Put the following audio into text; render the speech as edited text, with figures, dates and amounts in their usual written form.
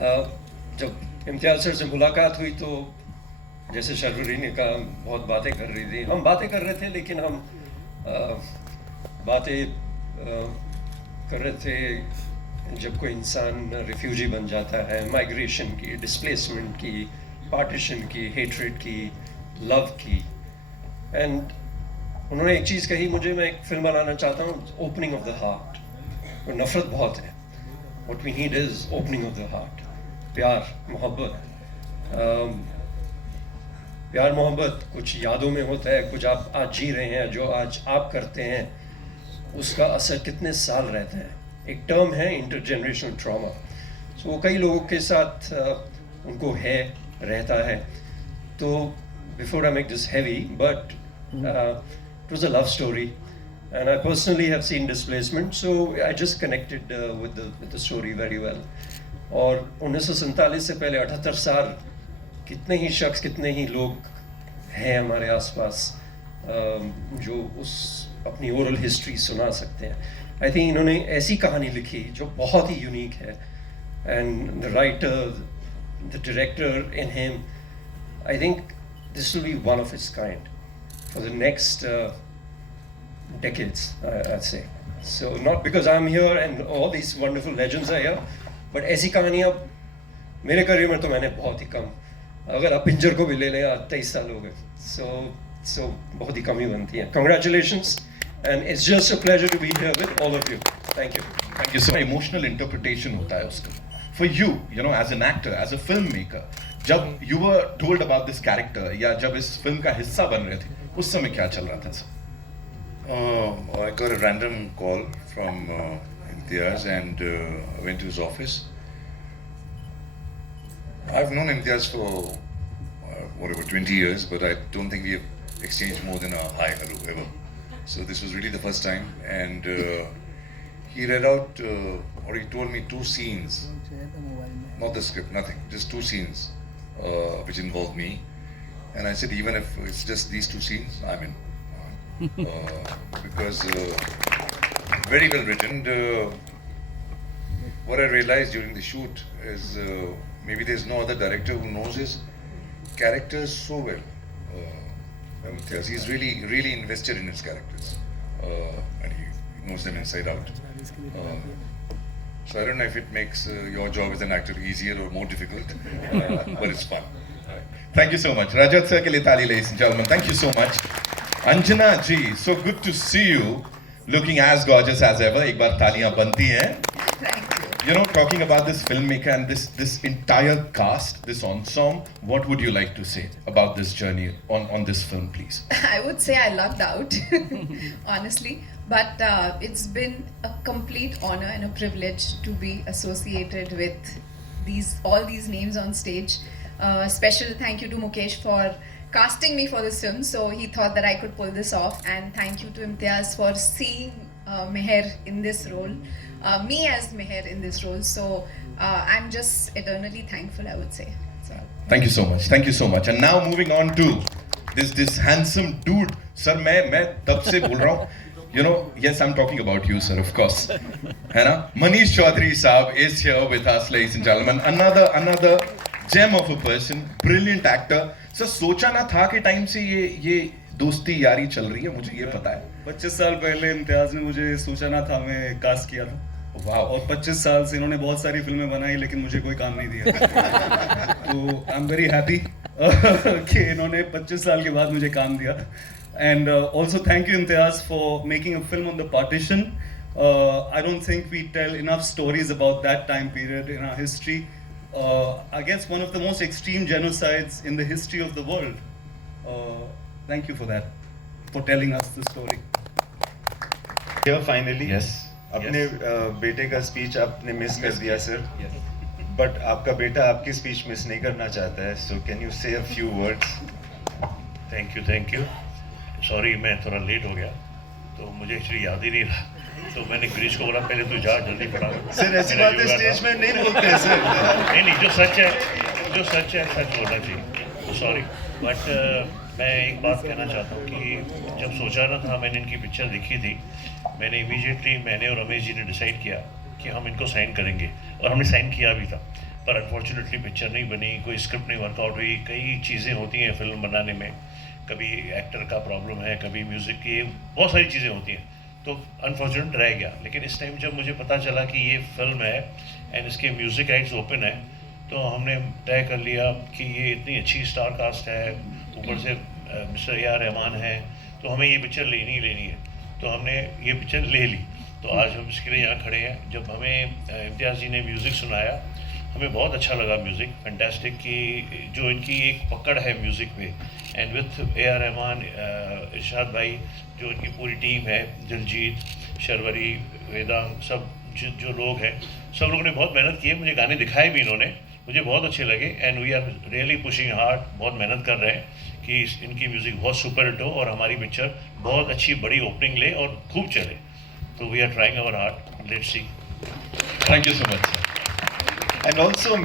जब इम्तियाज़ सर से मुलाकात हुई तो जैसे शर्वरी ने कहा बहुत बातें कर रही थी, हम बातें कर रहे थे, लेकिन हम बातें कर रहे थे जब कोई इंसान रिफ्यूजी बन जाता है, माइग्रेशन की, डिस्प्लेसमेंट की, पार्टीशन की, हेट्रेड की, लव की। एंड उन्होंने एक चीज़ कही मुझे, मैं एक फिल्म बनाना चाहता हूँ, ओपनिंग ऑफ द हार्ट। और नफ़रत बहुत है, what we need is opening of the heart. प्यार मोहब्बत, प्यार मोहब्बत कुछ यादों में होता है, कुछ आप आज जी रहे हैं, जो आज आप करते हैं उसका असर कितने साल रहता है। एक टर्म है इंटरजेनरेशनल ट्रॉमा, सो वो कई लोगों के साथ उनको है, रहता है। तो before I make this heavy, but it was a love story and I personally have seen displacement, so I just connected with the story very well. और 1947 से पहले 78 साल कितने ही शख्स, कितने ही लोग हैं हमारे आसपास जो उस अपनी ओरल हिस्ट्री सुना सकते हैं। आई थिंक इन्होंने ऐसी कहानी लिखी जो बहुत ही यूनिक है, and the writer, the director in him, I think this will be one of its kind for the next decades, I'd say. So not because I'm here and all these wonderful legends are here, but ऐसी कहानियाँ मेरे career में तो मैंने बहुत ही कम, अगर आप पिंजर को भी ले लें 23 साल हो गए, so बहुत ही कम ही बनती हैं। Congratulations, and it's just a pleasure to be here with all of you. Thank you. Thank you so much. Emotional interpretation होता है उसका. For you, you know, as an actor, as a filmmaker, जब you were told about this character या जब इस film का हिस्सा बन रहे थे, उस समय क्या चल रहा था sir? I got a random call from Imtiaz and I went to his office. I've known Imtiaz for whatever 20 years, but I don't think we have exchanged more than a hi, hello ever. So this was really the first time, and he read out or he told me 2 scenes, not the script, nothing, just 2 scenes which involved me, and I said even if it's just these 2 scenes, I'm in. Because very well written. What I realized during the shoot is maybe there's no other director who knows his characters so well. He's really invested in his characters, and he knows them inside out. So I don't know if it makes your job as an actor easier or more difficult, but it's fun. Thank you so much. Rajat sir के लिए ताली, ladies and gentlemen. Thank you so much. Anjana ji, so good to see you, looking as gorgeous as ever. एक बार तालियां बनती हैं. Thank you. You know, talking about this filmmaker and this entire cast, this ensemble, what would you like to say about this journey on this film, please? I would say I lucked out, honestly. But it's been a complete honor and a privilege to be associated with all these names on stage. Special thank you to Mukesh for casting me for this film, so he thought that I could pull this off, and thank you to Imtiaz for seeing Meher in this role, me as Meher in this role, so I'm just eternally thankful, I would say. So. Thank you so much. Thank you so much. And now moving on to this handsome dude. Sir, मैं तब से बोल रहा हूँ. You know, yes, I'm talking about you, sir, of course. है ना? Manish Chaudhary साहब is here with us, ladies and gentlemen. Another gem of a person, brilliant actor. Sir सोचा ना था कि टाइम से ये दोस्ती यारी चल रही है, मुझे ये पता है. 25 साल पहले इम्तियाज ने मुझे सोचा ना था, मैं कास्ट किया था. वाह. और 25 साल से इन्होंने बहुत सारी फिल्में बनाई, लेकिन मुझे कोई काम नहीं दिया. तो आई एम वेरी हैप्पी कि इन्होंने 25 साल के बाद मुझे काम दिया. And also thank you Imtiaz for making a film on the partition. I don't think we tell enough stories about that time period in our history. Against one of the most extreme genocides in the history of the world. Thank you for that, for telling us the story. Here finally, Yes. अपने बेटे का speech आपने miss कर दिया sir. But आपका बेटा आपकी speech miss नहीं करना चाहता है. सो कैन यू से a few words? Thank you. Sorry मैं थोड़ा लेट हो गया, तो मुझे एक्चुअली याद ही नहीं रहा, तो मैंने गिरीश को बोला पहले तू जा जल्दी पढ़ा. सर ऐसी बातें स्टेज में नहीं बोलते सर. नहीं जो सच है सच बोलना चाहिए. सॉरी, बट मैं एक बात कहना चाहता हूँ कि जब सोचा ना था, मैंने इनकी पिक्चर देखी थी, मैंने इमीडिएटली मैंने और रमेश जी ने डिसाइड किया कि हम इनको साइन करेंगे, और हमने साइन किया भी था. पर अनफॉर्चुनेटली पिक्चर नहीं बनी, कोई स्क्रिप्ट नहीं वर्कआउट हुई, कई चीज़ें होती हैं फिल्म बनाने में, कभी एक्टर का प्रॉब्लम है, कभी म्यूज़िक की, बहुत सारी चीज़ें होती हैं, तो अनफॉर्चुनेट रह गया। लेकिन इस टाइम जब मुझे पता चला कि ये फिल्म है एंड इसके म्यूज़िक राइट्स ओपन है, तो हमने तय कर लिया कि ये इतनी अच्छी स्टार कास्ट है, ऊपर से मिस्टर ए आर रहमान है, तो हमें ये पिक्चर लेनी ही लेनी है। तो हमने ये पिक्चर ले ली। तो आज हम इसके लिए यहाँ खड़े हैं। जब हमें इम्तियाज़ जी ने म्यूज़िक सुनाया, हमें बहुत अच्छा लगा म्यूज़िक, फैंटास्टिक, कि जो इनकी एक पकड़ है म्यूज़िक पे, and with A R Rahman, Irshad भाई, जो इनकी पूरी टीम है, दिलजीत, शर्वरी, वेदांग, सब जो लोग हैं, सब लोगों ने बहुत मेहनत की है। मुझे गाने दिखाए भी इन्होंने, मुझे बहुत अच्छे लगे, and we are really pushing hard, बहुत मेहनत कर रहे हैं कि इनकी म्यूज़िक बहुत सुपर हिट हो और हमारी पिक्चर बहुत अच्छी बड़ी ओपनिंग ले और खूब चले। तो we are trying our hard, let's see. Thank you so much, sir. And also